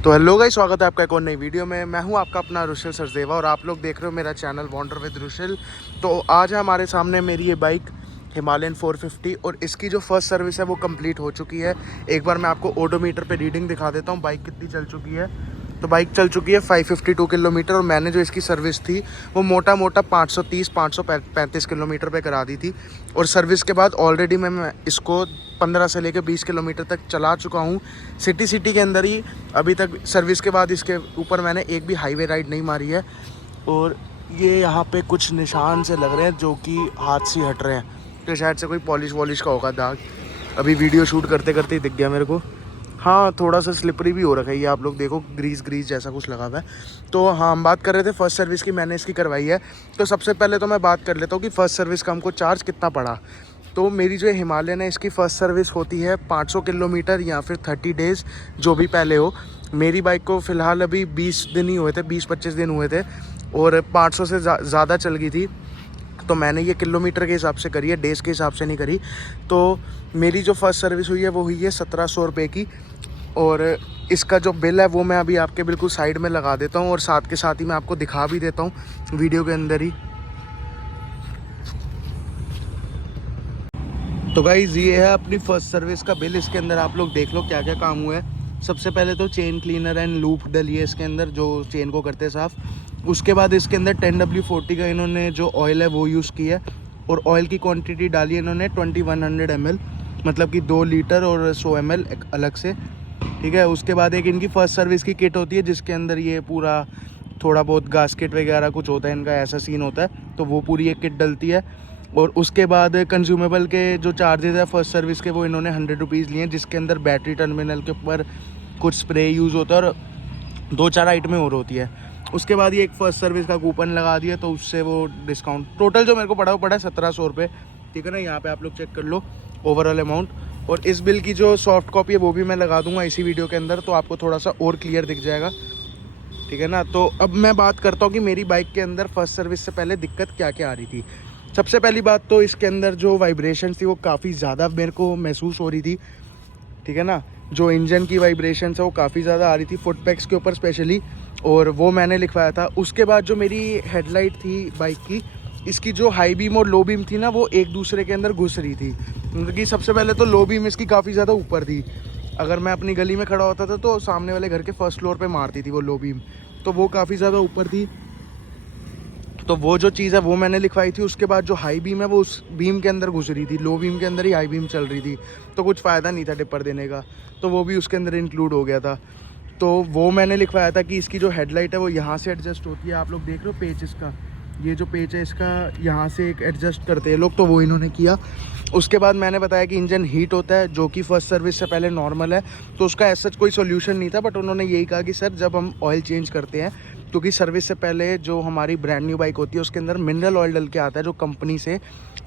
तो hello guys, स्वागत है आपका एक और नई वीडियो में। मैं हूं आपका अपना रुशल सरदेवा और आप लोग देख रहे हो मेरा चैनल वॉन्डर विद रुशल। तो आज है हमारे सामने मेरी ये बाइक हिमालयन 450 और इसकी जो फर्स्ट सर्विस है वो कंप्लीट हो चुकी है। एक बार मैं आपको ओडोमीटर पे रीडिंग दिखा देता हूँ बाइक कितनी चल चुकी है। तो बाइक चल चुकी है 552 किलोमीटर और मैंने जो इसकी सर्विस थी वो मोटा मोटा 530-535 किलोमीटर पे करा दी थी। और सर्विस के बाद ऑलरेडी मैं इसको 15 से लेकर 20 किलोमीटर तक चला चुका हूँ सिटी के अंदर ही। अभी तक सर्विस के बाद इसके ऊपर मैंने एक भी हाईवे राइड नहीं मारी है। और ये यहाँ पे कुछ निशान से लग रहे हैं जो कि हाथ से हट रहे हैं, तो शायद से कोई पॉलिश वॉलिश का होगा दाग। अभी वीडियो शूट करते करते ही दिख गया मेरे को। हाँ, थोड़ा सा स्लिपरी भी हो रखा है ये, आप लोग देखो ग्रीस जैसा कुछ लगा हुआ है। तो हाँ, हम बात कर रहे थे फर्स्ट सर्विस की, मैंने इसकी करवाई है। तो सबसे पहले तो मैं बात कर लेता हूँ कि फ़र्स्ट सर्विस का हमको चार्ज कितना पड़ा। तो मेरी जो हिमालयन है इसकी फ़र्स्ट सर्विस होती है 500 किलोमीटर या फिर 30 डेज़, जो भी पहले हो। मेरी बाइक को फ़िलहाल अभी 20 दिन ही हुए थे, 20-25 दिन हुए थे और 500 से ज़्यादा चल गई थी। तो मैंने ये किलोमीटर के हिसाब से करी है, डेज़ के हिसाब से नहीं करी। तो मेरी जो फर्स्ट सर्विस हुई है वो हुई है 1700 रुपये की। और इसका जो बिल है वो मैं अभी आपके बिल्कुल साइड में लगा देता हूँ और साथ के साथ ही मैं आपको दिखा भी देता हूँ वीडियो के अंदर ही। तो गाइज़, ये है अपनी फर्स्ट सर्विस का बिल। इसके अंदर आप लोग देख लो क्या क्या काम हुआ है। सबसे पहले तो चेन क्लीनर एंड लूप डली है इसके अंदर, जो चेन को करते हैं साफ़। उसके बाद इसके अंदर 10W40 का इन्होंने जो ऑयल है वो यूज़ किया है और ऑयल की क्वांटिटी डाली है इन्होंने 2100 ml, मतलब कि 2 लीटर और 100 ml अलग से, ठीक है। उसके बाद एक इनकी फ़र्स्ट सर्विस की किट होती है जिसके अंदर ये पूरा थोड़ा बहुत गास्केट वगैरह कुछ होता है इनका, ऐसा सीन होता है। तो वो पूरी एक किट डलती है। और उसके बाद कंज्यूमेबल के जो चार्जेस है फर्स्ट सर्विस के वो इन्होंने 100 रुपीज़ लिए हैं, जिसके अंदर बैटरी टर्मिनल के ऊपर कुछ स्प्रे यूज़ होता है और 2-4 आइटमें और होती है। उसके बाद ये एक फ़र्स्ट सर्विस का कूपन लगा दिया, तो उससे वो डिस्काउंट टोटल जो मेरे को पड़ा वो पड़ा है 1700 रुपये, ठीक है ना। यहाँ पे आप लोग चेक कर लो ओवरऑल अमाउंट। और इस बिल की जो सॉफ्ट कॉपी है वो भी मैं लगा दूंगा इसी वीडियो के अंदर, तो आपको थोड़ा सा और क्लियर दिख जाएगा, ठीक है ना। तो अब मैं बात करता हूँ कि मेरी बाइक के अंदर फर्स्ट सर्विस से पहले दिक्कत क्या क्या आ रही थी। सबसे पहली बात तो इसके अंदर जो वाइब्रेशन थी वो काफ़ी ज़्यादा मेरे को महसूस हो रही थी, ठीक है ना। जो इंजन की वाइब्रेशन है वो काफ़ी ज़्यादा आ रही थी फुट पैक्स के ऊपर स्पेशली, और वो मैंने लिखवाया था। उसके बाद जो मेरी हेडलाइट थी बाइक की, इसकी जो हाई बीम और लो बीम थी ना वो एक दूसरे के अंदर घुस रही थी। क्योंकि सबसे पहले तो लो बीम इसकी काफ़ी ज़्यादा ऊपर थी। अगर मैं अपनी गली में खड़ा होता था तो सामने वाले घर के फर्स्ट फ्लोर पे मारती थी वो लो बीम, तो वो काफ़ी ज़्यादा ऊपर थी। तो वो जो चीज़ है वो मैंने लिखवाई थी। उसके बाद जो हाई बीम है वो उस बीम के अंदर घुस रही थी, लो बीम के अंदर ही हाई बीम चल रही थी, तो कुछ फ़ायदा नहीं था टिप्पर देने का, तो वो भी उसके अंदर इंक्लूड हो गया था। तो वो मैंने लिखवाया था कि इसकी जो हेडलाइट है वो यहाँ से एडजस्ट होती है। आप लोग देख रहे हो पेच इसका, ये जो पेच है इसका यहाँ से एक एडजस्ट करते हैं लोग, तो वो इन्होंने किया। उसके बाद मैंने बताया कि इंजन हीट होता है जो कि फ़र्स्ट सर्विस से पहले नॉर्मल है, तो उसका ऐसा कोई सोल्यूशन नहीं था। बट उन्होंने यही कहा कि सर जब हम ऑयल चेंज करते हैं, क्योंकि सर्विस से पहले जो हमारी ब्रांड न्यू बाइक होती है उसके अंदर मिनरल ऑयल डल के आता है जो कंपनी से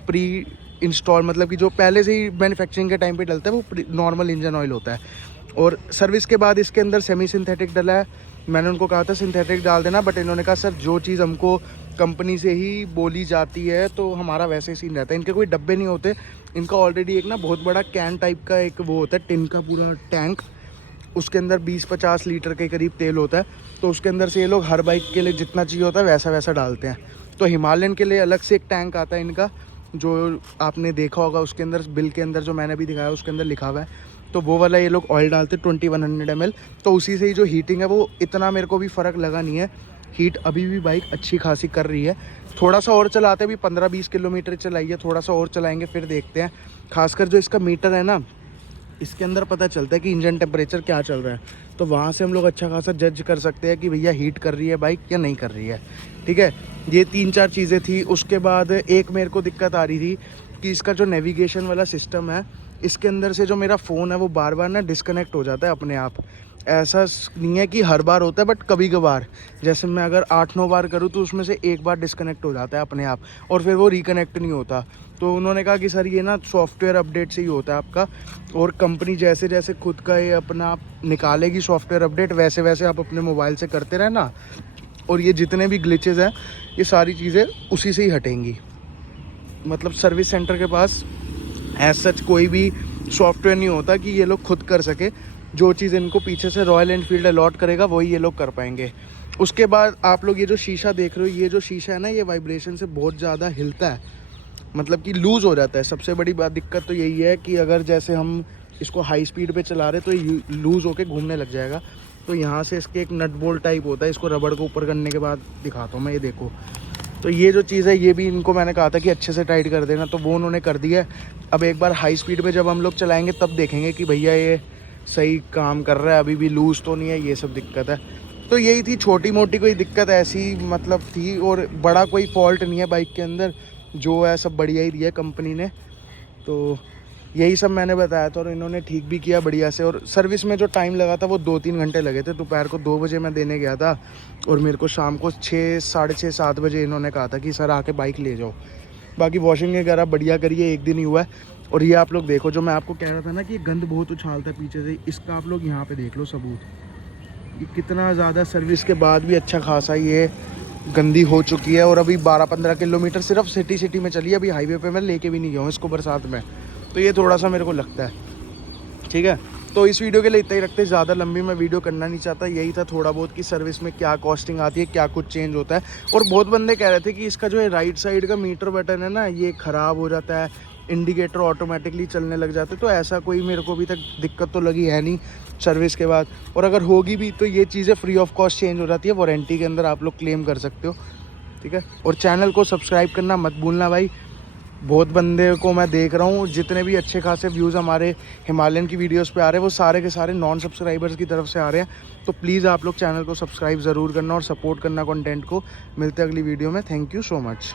प्री इंस्टॉल, मतलब कि जो पहले से ही मैन्युफैक्चरिंग के टाइम पे डलता है, वो नॉर्मल इंजन ऑयल होता है। और सर्विस के बाद इसके अंदर सेमी सिंथेटिक डला है। मैंने उनको कहा था सिंथेटिक डाल देना, बट इन्होंने कहा सर जो चीज़ हमको कंपनी से ही बोली जाती है तो हमारा वैसे ही सीन रहता है। इनके कोई डब्बे नहीं होते, इनका ऑलरेडी एक ना बहुत बड़ा कैन टाइप का एक वो होता है, टिन का पूरा टैंक, उसके अंदर 20-50 लीटर के करीब तेल होता है। तो उसके अंदर से ये लोग हर बाइक के लिए जितना चाहिए होता है वैसा वैसा डालते हैं। तो हिमालयन के लिए अलग से एक टैंक आता है इनका, जो आपने देखा होगा उसके अंदर बिल के अंदर जो मैंने भी दिखाया उसके अंदर लिखा हुआ है। तो वो वाला ये लोग ऑयल डालते 2100 ml। तो उसी से ही जो हीटिंग है वो इतना मेरे को भी फ़र्क लगा नहीं है। हीट अभी भी बाइक अच्छी खासी कर रही है। थोड़ा सा और चलाते, भी 15-20 किलोमीटर चलाइए, थोड़ा सा और चलाएंगे फिर देखते हैं। खासकर जो इसका मीटर है ना, इसके अंदर पता चलता है कि इंजन टेम्परेचर क्या चल रहा है, तो वहाँ से हम लोग अच्छा खासा जज कर सकते हैं कि भैया हीट कर रही है बाइक या नहीं कर रही है, ठीक है। ये 3-4 चीज़ें थी। उसके बाद एक मेरे को दिक्कत आ रही थी कि इसका जो नेविगेशन वाला सिस्टम है, इसके अंदर से जो मेरा फ़ोन है वो बार बार ना डिस्कनेक्ट हो जाता है अपने आप। ऐसा नहीं है कि हर बार होता है, बट कभी कभार, जैसे मैं अगर 8-9 बार करूँ तो उसमें से एक बार डिस्कनेक्ट हो जाता है अपने आप और फिर वो रिकनेक्ट नहीं होता। तो उन्होंने कहा कि सर ये ना सॉफ्टवेयर अपडेट से ही होता है आपका, और कंपनी जैसे जैसे खुद का ये अपना निकालेगी सॉफ्टवेयर अपडेट वैसे वैसे आप अपने मोबाइल से करते रहना, और ये जितने भी ग्लिचेस हैं ये सारी चीज़ें उसी से ही हटेंगी। मतलब सर्विस सेंटर के पास एज सच कोई भी सॉफ्टवेयर नहीं होता कि ये लोग खुद कर सके, जो चीज़ इनको पीछे से रॉयल एनफील्ड अलॉट करेगा वही ये लोग कर पाएंगे। उसके बाद आप लोग ये जो शीशा देख रहे हो, ये जो शीशा है ना, ये वाइब्रेशन से बहुत ज़्यादा हिलता है, मतलब कि लूज़ हो जाता है। सबसे बड़ी बात दिक्कत तो यही है कि अगर जैसे हम इसको हाई स्पीड पे चला रहे तो ये लूज़ होके घूमने लग जाएगा। तो यहाँ से इसके एक नट बोल्ट टाइप होता है, इसको रबड़ को ऊपर करने के बाद दिखाता हूँ मैं, ये देखो। तो ये जो चीज़ है, ये भी इनको मैंने कहा था कि अच्छे से टाइट कर देना, तो वो उन्होंने कर दिया है। अब एक बार हाई स्पीड पे जब हम लोग चलाएंगे तब देखेंगे कि भैया ये सही काम कर रहा है, अभी भी लूज़ तो नहीं है, ये सब दिक्कत है। तो यही थी छोटी मोटी कोई दिक्कत ऐसी मतलब थी, और बड़ा कोई फॉल्ट नहीं है बाइक के अंदर, जो है सब बढ़िया ही दिया है कंपनी ने। तो यही सब मैंने बताया था और इन्होंने ठीक भी किया बढ़िया से। और सर्विस में जो टाइम लगा था वो 2-3 घंटे लगे थे। दोपहर को 2 बजे मैं देने गया था और मेरे को शाम को 6, साढ़े 6, 7 बजे इन्होंने कहा था कि सर आके बाइक ले जाओ। बाकी वॉशिंग वगैरह बढ़िया करिए, एक दिन ही हुआ है। और ये आप लोग देखो, जो मैं आपको कह रहा था ना कि गंद बहुत उछालता है पीछे से, इसका आप लोग यहाँ पे देख लो सबूत, कि कितना ज़्यादा सर्विस के बाद भी अच्छा खासा ये गंदी हो चुकी है। और अभी 12-15 किलोमीटर सिर्फ सिटी में चली है, अभी हाईवे पे मैं लेके भी नहीं गया हूँ इसको बरसात में। तो ये थोड़ा सा मेरे को लगता है, ठीक है। तो इस वीडियो के लिए इतना ही रखते, ज़्यादा लंबी मैं वीडियो करना नहीं चाहता। यही था थोड़ा बहुत कि सर्विस में क्या कॉस्टिंग आती है, क्या कुछ चेंज होता है। और बहुत बंदे कह रहे थे कि इसका जो है राइट साइड का मीटर बटन है ना, ये ख़राब हो जाता है, इंडिकेटर ऑटोमेटिकली चलने लग जाते। तो ऐसा कोई मेरे को अभी तक दिक्कत तो लगी है नहीं सर्विस के बाद। और अगर होगी भी तो ये चीज़ें फ्री ऑफ कॉस्ट चेंज हो जाती है, वारंटी के अंदर आप लोग क्लेम कर सकते हो, ठीक है। और चैनल को सब्सक्राइब करना मत भूलना भाई। बहुत बंदे को मैं देख रहा हूँ, जितने भी अच्छे खासे व्यूज़ हमारे हिमालयन की वीडियोस पे आ रहे हैं वो सारे के सारे नॉन सब्सक्राइबर्स की तरफ से आ रहे हैं। तो प्लीज़ आप लोग चैनल को सब्सक्राइब ज़रूर करना और सपोर्ट करना कंटेंट को। मिलते हैं अगली वीडियो में। Thank you so much.